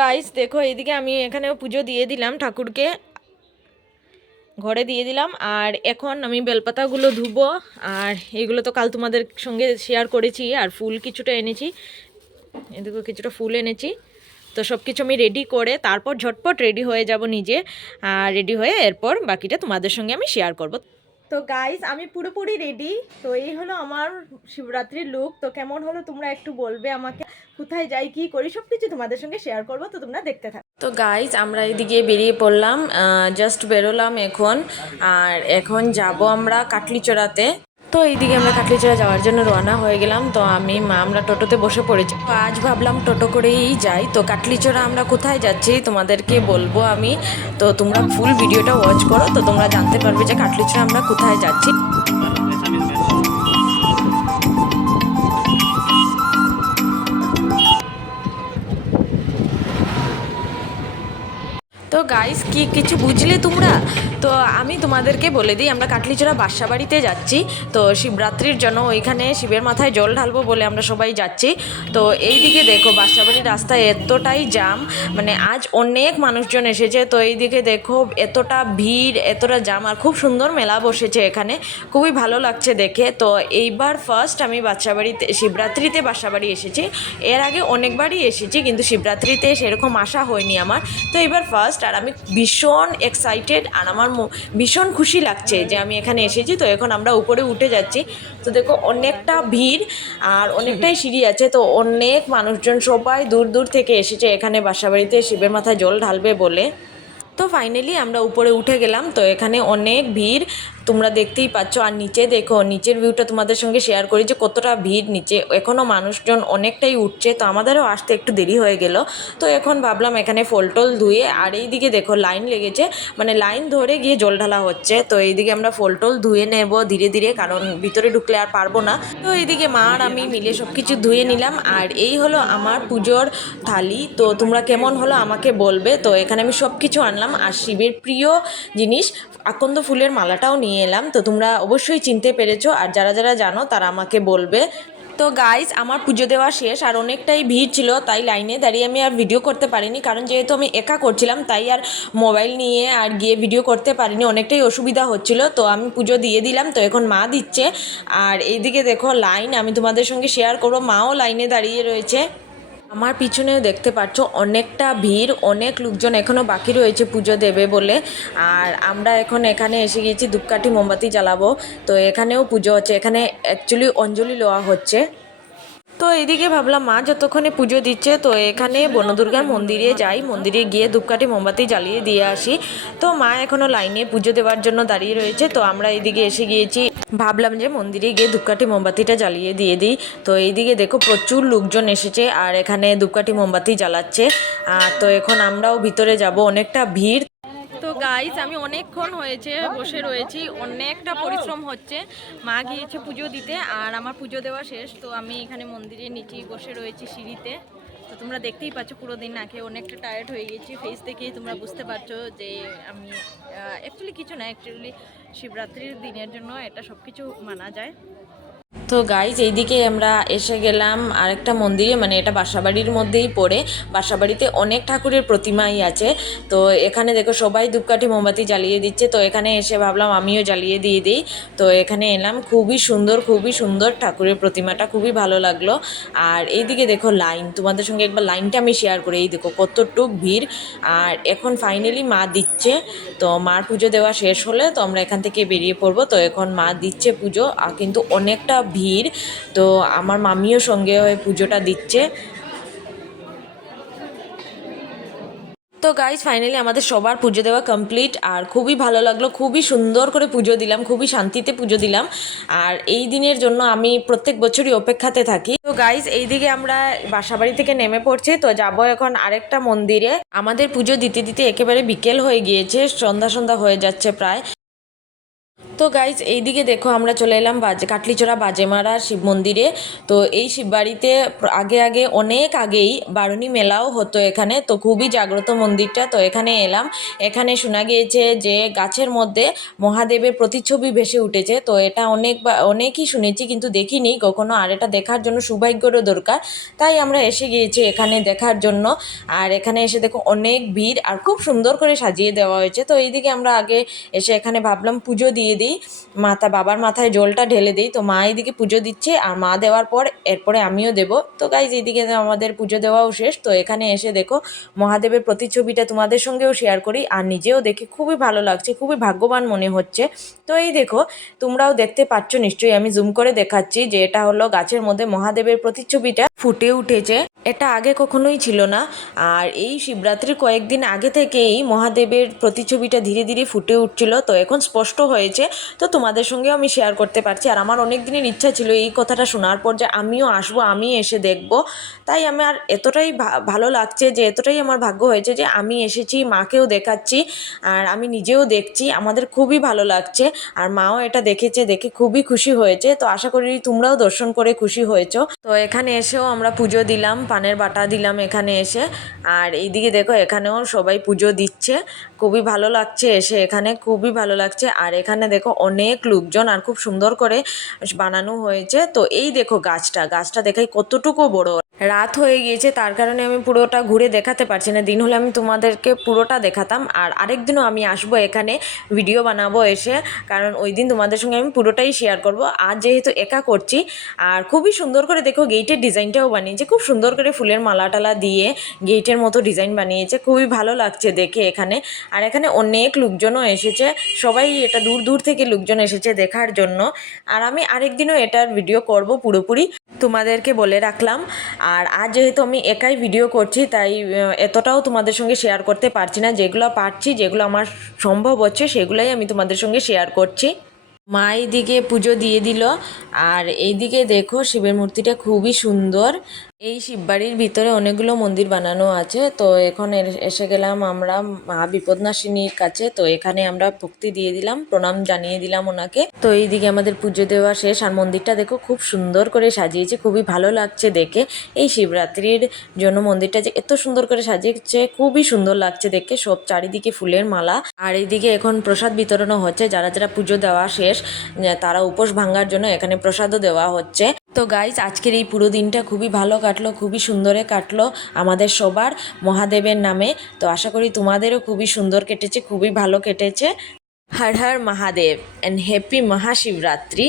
Guys দেখো, এইদিকে আমি এখানেও পুজো দিয়ে দিলাম, ঠাকুরকে ঘরে দিয়ে দিলাম। আর এখন আমি বেলপাতাগুলো ধুবো। আর এগুলো তো কাল তোমাদের সঙ্গে শেয়ার করেছি। আর ফুল কিছুটা এনেছি, এদিকে কিছুটা ফুল এনেছি। তো সব কিছু আমি রেডি করে তারপর ঝটপট রেডি হয়ে যাব নিজে। আর রেডি হয়ে এরপর বাকিটা তোমাদের সঙ্গে আমি শেয়ার করব। তো গাইস আমি পুরোপুরি রেডি। তো এই হলো আমার শিবরাত্রির লুক। তো কেমন হলো তোমরা একটু বলবে আমাকে। কোথায় যাই কি করি সব কিছু তোমাদের সঙ্গে শেয়ার করব, তো তোমরা দেখতে থাকো। তো গাইস আমরা এদিকে বেরিয়ে পড়লাম, জাস্ট বেরোলাম এখন। আর এখন যাব আমরা কাটলিচড়াতে। তো এইদিকে আমরা কাটলিচড়া যাওয়ার জন্য রওনা হয়ে গেলাম। তো আমি মা আমরা টোটোতে বসে পড়েছি। তো আজ ভাবলাম টোটো করেই যাই। তো কাটলিচড়া আমরা কোথায় যাচ্ছি তোমাদেরকে বলবো আমি। তো তোমরা ফুল ভিডিওটা ওয়াচ করো, তো তোমরা জানতে পারবে যে কাটলিচড়া আমরা কোথায় যাচ্ছি। তো গাইস কি কিছু বুঝলে তোমরা? তো আমি তোমাদেরকে বলে দিই, আমরা কাটলিচড়া বাসাবাড়িতে যাচ্ছি। তো শিবরাত্রির জন্য ওইখানে শিবের মাথায় জল ঢালবো বলে আমরা সবাই যাচ্ছি। তো এই দিকে দেখো বাসাবাড়ির রাস্তায় এতটাই জাম, মানে আজ অনেক মানুষজন এসেছে। তো এই দিকে দেখো এতটা ভিড়, এতটা জাম। আর খুব সুন্দর মেলা বসেছে এখানে, খুবই ভালো লাগছে দেখে। তো এইবার ফার্স্ট আমি বাসাবাড়িতে শিবরাত্রিতে বাসাবাড়ি এসেছি। এর আগে অনেকবারই এসেছি, কিন্তু শিবরাত্রিতে সেরকম আসা হয়নি আমার। তো এবার ফার্স্ট, আর আমি ভীষণ এক্সাইটেড। আর আমার ভীষণ খুশি লাগছে যে আমি এখানে এসেছি। তো এখন আমরা উপরে উঠে যাচ্ছি। তো দেখো অনেকটা ভিড় আর অনেকটাই সিঁড়ি আছে। তো অনেক মানুষজন সবাই দূর দূর থেকে এসেছে এখানে বাসাবাড়িতে শিবের মাথায় জল ঢালবে বলে। তো ফাইনালি আমরা উপরে উঠে গেলাম। তো এখানে অনেক ভিড় তোমরা দেখতেই পাচ্ছ। আর নিচে দেখো, নিচের ভিউটা তোমাদের সঙ্গে শেয়ার করি যে কতটা ভিড় নিচে। এখনও মানুষজন অনেকটাই উঠছে। তো আমাদেরও আসতে একটু দেরি হয়ে গেল। তো এখন ভাবলাম এখানে ফলটল ধুয়ে, আর এই দিকে দেখো লাইন লেগেছে, মানে লাইন ধরে গিয়ে জল ঢালা হচ্ছে। তো এইদিকে আমরা ফলটল ধুয়ে নেব ধীরে ধীরে, কারণ ভিতরে ঢুকলে আর পারবো না। তো এইদিকে মা আর আমি মিলে সব কিছু ধুয়ে নিলাম। আর এই হলো আমার পুজোর থালি। তো তোমরা কেমন হলো আমাকে বলবে। তো এখানে আমি সব কিছু আনলাম। আর শিবের প্রিয় জিনিস আকন্দ ফুলের মালাটাও নিয়ে এলাম। তো তোমরা অবশ্যই চিনতে পেরেছো, আর যারা যারা জানো তারা আমাকে বলবে। তো গাইস আমার পুজো দেওয়া শেষ, আর অনেকটাই ভিড় ছিল, তাই লাইনে দাঁড়িয়ে আমি আর ভিডিও করতে পারিনি। কারণ যেহেতু আমি একা করছিলাম, তাই আর মোবাইল নিয়ে আর গিয়ে ভিডিও করতে পারিনি, অনেকটাই অসুবিধা হচ্ছিল। তো আমি পুজো দিয়ে দিলাম। তো এখন মা দিচ্ছে। আর এইদিকে দেখো লাইন আমি তোমাদের সঙ্গে শেয়ার করবো, মাও লাইনে দাঁড়িয়ে রয়েছে। আমার পিছনেও দেখতে পাচ্ছ অনেকটা ভিড়, অনেক লোকজন এখনও বাকি রয়েছে পুজো দেবে বলে। আর আমরা এখন এখানে এসে গিয়েছি ধূপকাঠি মোমবাতি জ্বালাবো। তো এখানেও পুজো হচ্ছে, এখানে অ্যাকচুয়ালি অঞ্জলি লওয়া হচ্ছে। তো এদিকে ভাবলাম মা যতক্ষণে পুজো দিচ্ছে, তো এখানে বনদুর্গার মন্দিরে যাই, মন্দিরে গিয়ে ধূপকাঠি মোমবাতি জ্বালিয়ে দিয়ে আসি। তো মা এখনও লাইনে পুজো দেওয়ার জন্য দাঁড়িয়ে রয়েছে। তো আমরা এদিকে এসে গিয়েছি, ভাবলাম যে মন্দিরে গিয়ে ধূপকাঠি মোমবাতিটা জ্বালিয়ে দিয়ে দিই। তো এইদিকে দেখো প্রচুর লোকজন এসেছে আর এখানে ধূপকাঠি মোমবাতি জ্বালাচ্ছে। তো এখন আমরাও ভিতরে যাব, অনেকটা ভিড়। তো গাইস আমি অনেকক্ষণ হয়েছে বসে রয়েছি, অনেকটা পরিশ্রম হচ্ছে। মা গিয়েছে পুজো দিতে আর আমার পুজো দেওয়া শেষ। তো আমি এখানে মন্দিরের নিচেই বসে রয়েছি সিঁড়িতে। তো তোমরা দেখতেই পাচ্ছ পুরো দিন না খেয়ে অনেকটা টায়ার্ড হয়ে গেছি। ফেস দেখেই তোমরা বুঝতে পারছো যে আমি অ্যাকচুয়ালি কিছু না, অ্যাকচুয়ালি শিবরাত্রির দিনের জন্য এটা সব কিছু মানা যায়। তো গাইজ এইদিকে আমরা এসে গেলাম আরেকটা মন্দিরে, মানে এটা বাসাবাড়ির মধ্যেই পড়ে। বাসাবাড়িতে অনেক ঠাকুরের প্রতিমাই আছে। তো এখানে দেখো সবাই ধূপকাঠি মোমবাতি জ্বালিয়ে দিচ্ছে। তো এখানে এসে ভাবলাম আমিও জ্বালিয়ে দিয়ে দিই। তো এখানে এলাম, খুবই সুন্দর খুবই সুন্দর ঠাকুরের প্রতিমাটা, খুবই ভালো লাগলো। আর এইদিকে দেখো লাইন, তোমাদের সঙ্গে একবার লাইনটা আমি শেয়ার করি। এই দেখো কতটুক ভিড়। আর এখন ফাইনালি মা দিচ্ছে। তো মার পুজো দেওয়া শেষ হলে তো আমরা এখান থেকে বেরিয়ে পড়বো। তো এখন মা দিচ্ছে পুজো, কিন্তু অনেকটা ভিড়। তো আমার মামিও সঙ্গে হয়ে পুজোটা দিচ্ছে। তো গাইজ ফাইনালি আমাদের সবার পুজো দেওয়া কমপ্লিট। আর খুবই ভালো লাগলো, খুবই সুন্দর করে পুজো দিলাম, খুবই শান্তিতে পুজো দিলাম। আর এই দিনের জন্য আমি প্রত্যেক বছরই অপেক্ষাতে থাকি। তো গাইজ এইদিকে আমরা বাসাবাড়ি থেকে নেমে পড়ছি। তো যাব এখন আরেকটা মন্দিরে। আমাদের পুজো দিতে দিতে একেবারে বিকেল হয়ে গিয়েছে, সন্ধ্যা সন্ধ্যা হয়ে যাচ্ছে প্রায়। তো গাইজ এইদিকে দেখো আমরা চলে এলাম কাটলিচড়া বাজেমারা শিব মন্দিরে। তো এই শিববাড়িতে আগে আগে অনেক আগেই বারুণী মেলাও হতো এখানে, তো খুবই জাগ্রত মন্দিরটা। তো এখানে এলাম, এখানে শোনা গিয়েছে যে গাছের মধ্যে মহাদেবের প্রতিচ্ছবি ভেসে উঠেছে। তো এটা অনেকই শুনেছি কিন্তু দেখিনি কখনো, আর এটা দেখার জন্য সৌভাগ্যেরও দরকার। তাই আমরা এসে গিয়েছি এখানে দেখার জন্য। আর এখানে এসে দেখো অনেক ভিড় আর খুব সুন্দর করে সাজিয়ে দেওয়া হয়েছে। তো এইদিকে আমরা আগে এসে এখানে ভাবলাম পুজো দিয়ে দিই, বাবার মাথায় জলটা ঢেলে দিই। তো মা এইদিকে পুজো দিচ্ছে আর মা দেওয়ার পর এরপরে আমিও দেব। তো গাইজ এইদিকে আমাদের পুজো দেওয়াও শেষ। তো এখানে এসে দেখো মহাদেবের প্রতিচ্ছবিটা তোমাদের সঙ্গেও শেয়ার করি, আর নিজেও দেখে খুবই ভালো লাগছে, খুবই ভাগ্যবান মনে হচ্ছে। তো এই দেখো তোমরাও দেখতে পাচ্ছ নিশ্চয়ই, আমি জুম করে দেখাচ্ছি যে এটা হলো গাছের মধ্যে মহাদেবের প্রতিচ্ছবিটা ফুটে উঠেছে। এটা আগে কখনোই ছিল না। আর এই শিবরাত্রির কয়েকদিন আগে থেকেই মহাদেবের প্রতিচ্ছবিটা ধীরে ধীরে ফুটে উঠছিল, তো এখন স্পষ্ট হয়েছে। তো তোমাদের সঙ্গেও আমি শেয়ার করতে পারছি। আর আমার অনেক দিনের ইচ্ছা ছিল এই কথাটা শোনার পর যে আমিও আসবো, আমি এসে দেখব। তাই আমার এতটাই ভালো লাগছে যে এতটাই আমার ভাগ্য হয়েছে যে আমি এসেছি, মাকেও দেখাচ্ছি আর আমি নিজেও দেখছি, আমাদের খুবই ভালো লাগছে। আর মাও এটা দেখেছে, দেখে খুবই খুশি হয়েছে। তো আশা করি তোমরাও দর্শন করে খুশি হয়েছো। তো এখানে এসেও আমরা পুজো দিলাম, পানের বাটা দিলাম এখানে এসে। আর এইদিকে দেখো এখানেও সবাই পুজো দিচ্ছে, খুবই ভালো লাগছে এসে, এখানে খুবই ভালো লাগছে। আর এখানে দেখো অনেক লোকজন আর খুব সুন্দর করে বানানো হয়েছে। তো এই দেখো গাছটা দেখাই কতটুকু বড়। রাত হয়ে গিয়েছে তার কারণে আমি পুরোটা ঘুরে দেখাতে পারছি না, দিন হলে আমি তোমাদেরকে পুরোটা দেখাতাম। আর আরেক দিনও আমি আসবো এখানে, ভিডিও বানাবো এসে, কারণ ওই দিন তোমাদের সঙ্গে আমি পুরোটাই শেয়ার করব। আজ যেহেতু একা করছি। আর খুবই সুন্দর করে দেখো গেটের ডিজাইনটাও বানিয়েছে, খুব সুন্দর করে ফুলের মালা টালা দিয়ে গেটের মতো ডিজাইন বানিয়েছে, খুবই ভালো লাগছে দেখে এখানে। আর এখানে অনেক লোকজনও এসেছে, সবাই এটা দূর দূর থেকে লোকজন এসেছে দেখার জন্য। আর আমি আরেক দিনও এটার ভিডিও করব পুরোপুরি, তোমাদেরকে বলে রাখলাম। আর আজ যেহেতু আমি একাই ভিডিও করছি তাই এতটাও তোমাদের সঙ্গে শেয়ার করতে পারছি না, যেগুলো পারছি, যেগুলো আমার সম্ভব হচ্ছে সেগুলোই আমি তোমাদের সঙ্গে শেয়ার করছি। মা এইদিকে পুজো দিয়ে দিল। আর এইদিকে দেখো শিবের মূর্তিটা খুবই সুন্দর। এই শিববাড়ির ভিতরে অনেকগুলো মন্দির বানানো আছে। তো এখন এসে গেলাম আমরা মা বিপদনাশিনীর কাছে। তো এখানে আমরা ভক্তি দিয়ে দিলাম, প্রণাম জানিয়ে দিলাম ওনাকে। তো এইদিকে আমাদের পুজো দেওয়া শেষ। আর মন্দিরটা দেখো খুব সুন্দর করে সাজিয়েছে, খুবই ভালো লাগছে দেখে। এই শিবরাত্রির জন্য মন্দিরটা যে এত সুন্দর করে সাজিয়েছে খুবই সুন্দর লাগছে দেখে, সব চারিদিকে ফুলের মালা। আর এইদিকে এখন প্রসাদ বিতরণও হচ্ছে, যারা যারা পুজো দেওয়া শেষ তারা উপোস ভাঙার জন্য এখানে প্রসাদও দেওয়া হচ্ছে। তো গাইজ আজকের এই পুরো দিনটা খুবই ভালো কাটলো, খুবই সুন্দরে কাটলো আমাদের সবার মহাদেবের নামে। তো আশা করি তোমাদেরও খুবই সুন্দর কেটেছে, খুবই ভালো কেটেছে। Har Har Mahadev and happy Mahashivratri.